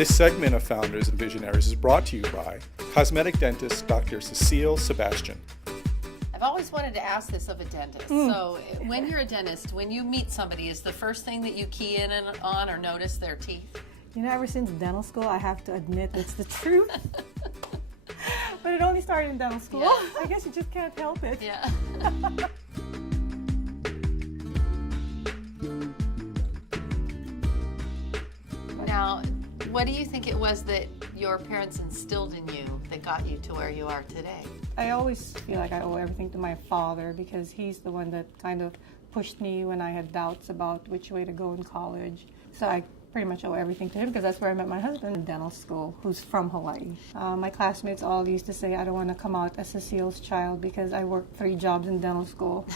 This segment of Founders and Visionaries is brought to you by cosmetic dentist Dr. Cecile Sebastion. I've always wanted to ask this of a dentist. So when you're a dentist, when you meet somebody, is the first thing that you key in on or notice their teeth? You know, ever since dental school, I have to admit it's the truth. But it only started in dental school. Yeah. I guess you just can't help it. Yeah. Now, what do you think it was that your parents instilled in you that got you to where you are today? I always feel like I owe everything to my father because he's the one that kind of pushed me when I had doubts about which way to go in college. So I pretty much owe everything to him because that's where I met my husband in dental school, who's from Hawaii. My classmates all used to say I don't want to come out as Cecile's child because I worked 3 jobs in dental school.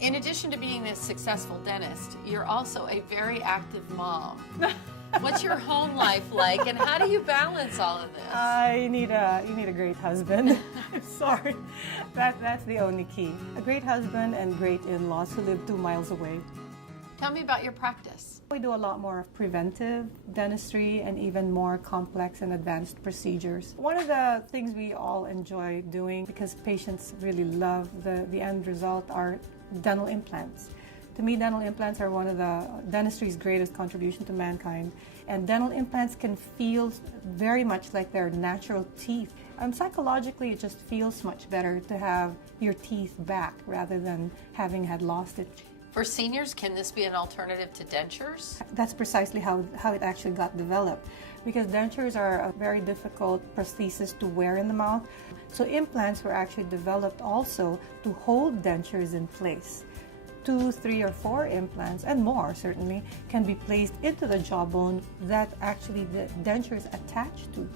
In addition to being a successful dentist, you're also a very active mom. What's your home life like, and how do you balance all of this? You need a great husband. I'm sorry. That's the only key. A great husband and great in-laws who live 2 miles away. Tell me about your practice. We do a lot more of preventive dentistry and even more complex and advanced procedures. One of the things we all enjoy doing, because patients really love the end result, are dental implants. To me, dental implants are one of the dentistry's greatest contribution to mankind. And dental implants can feel very much like their natural teeth. And psychologically, it just feels much better to have your teeth back rather than having had lost it. For seniors, can this be an alternative to dentures? That's precisely how it actually got developed. Because dentures are a very difficult prosthesis to wear in the mouth. So implants were actually developed also to hold dentures in place. 2, 3, or 4 implants, and more certainly, can be placed into the jawbone that actually the denture is attached to.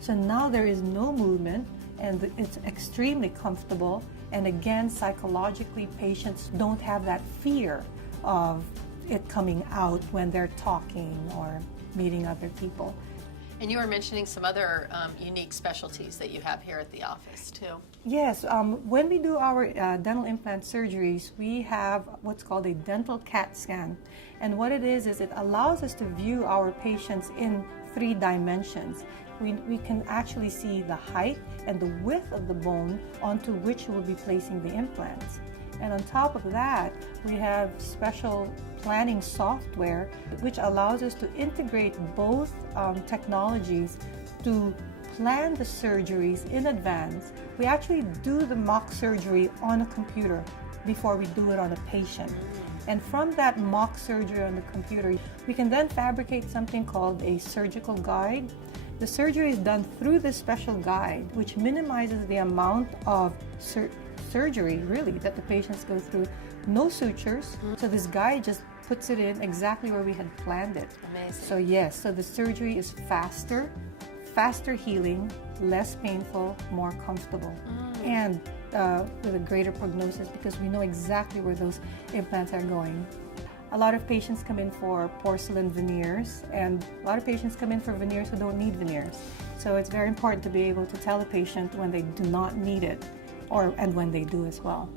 So now there is no movement, and it's extremely comfortable. And again, psychologically, patients don't have that fear of it coming out when they're talking or meeting other people. And you were mentioning some other unique specialties that you have here at the office, too. Yes, when we do our dental implant surgeries, we have what's called a dental CAT scan. And what it is it allows us to view our patients in 3 dimensions. We can actually see the height and the width of the bone onto which we'll be placing the implants. And on top of that, we have special planning software which allows us to integrate both technologies to plan the surgeries in advance. We actually do the mock surgery on a computer before we do it on a patient. And from that mock surgery on the computer, we can then fabricate something called a surgical guide. The surgery is done through this special guide, which minimizes the amount of surgery, really, that the patients go through. No sutures, so this guide just puts it in exactly where we had planned it. Amazing. So yes, so the surgery is faster healing, less painful, more comfortable, and with a greater prognosis because we know exactly where those implants are going. A lot of patients come in for porcelain veneers, and a lot of patients come in for veneers who don't need veneers. So it's very important to be able to tell a patient when they do not need it, and when they do as well.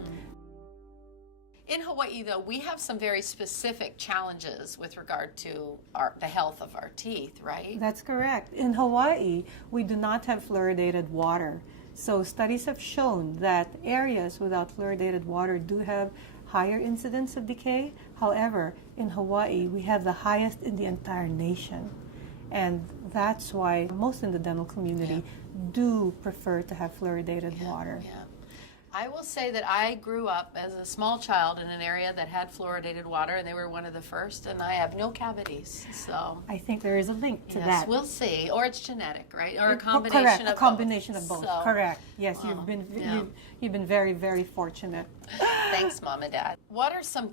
In Hawaii, though, we have some very specific challenges with regard to the health of our teeth, right? That's correct. In Hawaii, we do not have fluoridated water. So studies have shown that areas without fluoridated water do have higher incidence of decay. However, in Hawaii, we have the highest in the entire nation. And that's why most in the dental community do prefer to have fluoridated water. Yeah. I will say that I grew up as a small child in an area that had fluoridated water, and they were one of the first, and I have no cavities. So I think there is a link to yes, that. we'll see. Or it's genetic, right? Or a combination Correct, of both. a combination of both. So, Correct. Yes, you've been very, very fortunate. thanks, Mom and Dad. What are some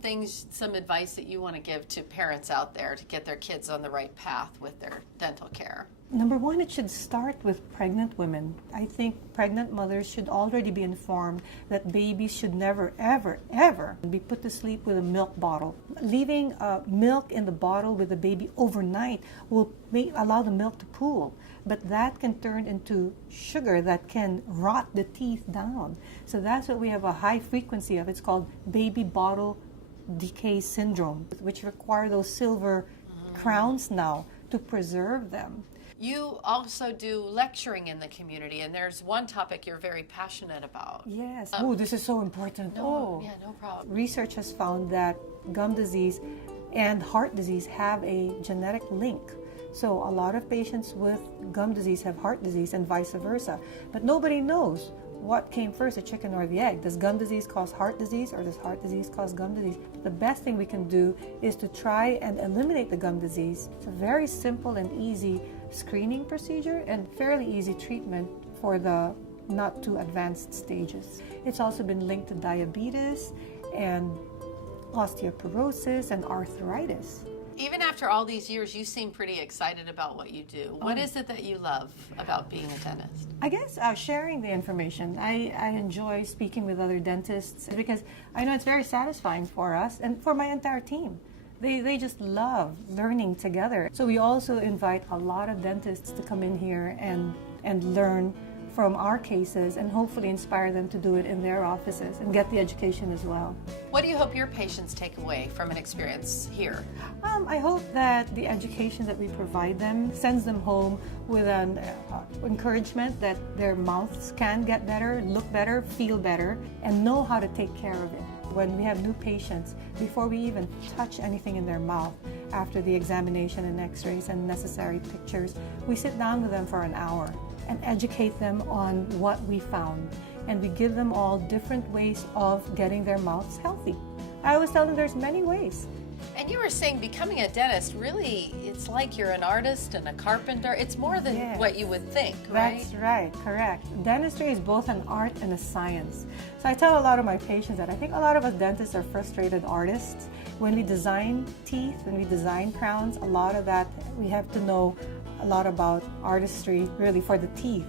advice that you want to give to parents out there to get their kids on the right path with their dental care? Number one, it should start with pregnant women. I think pregnant mothers should already be informed that babies should never, ever, ever be put to sleep with a milk bottle. Leaving milk in the bottle with the baby overnight will allow the milk to pool, but that can turn into sugar that can rot the teeth down. So that's what we have a high frequency of. It's called baby bottle decay syndrome, which require those silver crowns now to preserve them. You also do lecturing in the community, and there's one topic you're very passionate about. Yes. Oh, this is so important. Yeah, no problem. Research has found that gum disease and heart disease have a genetic link. So a lot of patients with gum disease have heart disease and vice versa. But nobody knows what came first, the chicken or the egg. Does gum disease cause heart disease, or does heart disease cause gum disease? The best thing we can do is to try and eliminate the gum disease. It's a very simple and easy screening procedure and fairly easy treatment for the not too advanced stages. It's also been linked to diabetes and osteoporosis and arthritis. Even after all these years, you seem pretty excited about what you do. What is it that you love about being a dentist? I guess sharing the information. I enjoy speaking with other dentists because I know it's very satisfying for us and for my entire team. They just love learning together. So we also invite a lot of dentists to come in here and learn from our cases and hopefully inspire them to do it in their offices and get the education as well. What do you hope your patients take away from an experience here? I hope that the education that we provide them sends them home with an encouragement that their mouths can get better, look better, feel better, and know how to take care of it. When we have new patients, before we even touch anything in their mouth, after the examination and x-rays and necessary pictures, we sit down with them for an hour and educate them on what we found. And we give them all different ways of getting their mouths healthy. I always tell them there's many ways. And you were saying becoming a dentist, really, it's like you're an artist and a carpenter. It's more than what you would think, right? That's right, correct. Dentistry is both an art and a science. So I tell a lot of my patients that I think a lot of us dentists are frustrated artists. When we design teeth, when we design crowns, a lot of that, we have to know a lot about artistry, really, for the teeth.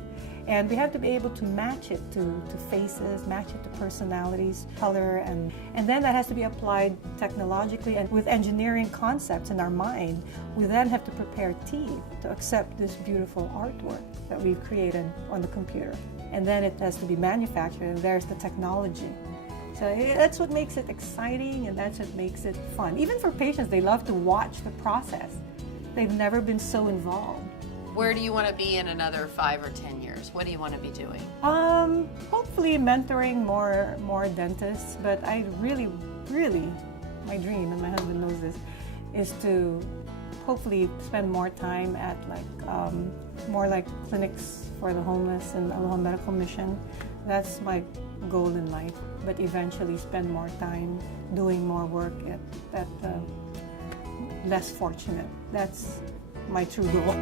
And we have to be able to match it to faces, match it to personalities, color, and then that has to be applied technologically and with engineering concepts in our mind. We then have to prepare teeth to accept this beautiful artwork that we've created on the computer. And then it has to be manufactured, and there's the technology. So that's what makes it exciting, and that's what makes it fun. Even for patients, they love to watch the process. They've never been so involved. Where do you want to be in another 5 or 10 years? What do you want to be doing? Hopefully mentoring more dentists, but I really, my dream, and my husband knows this, is to hopefully spend more time at more like clinics for the homeless and Aloha Medical Mission. That's my goal in life, but eventually spend more time doing more work at the less fortunate. That's my true goal.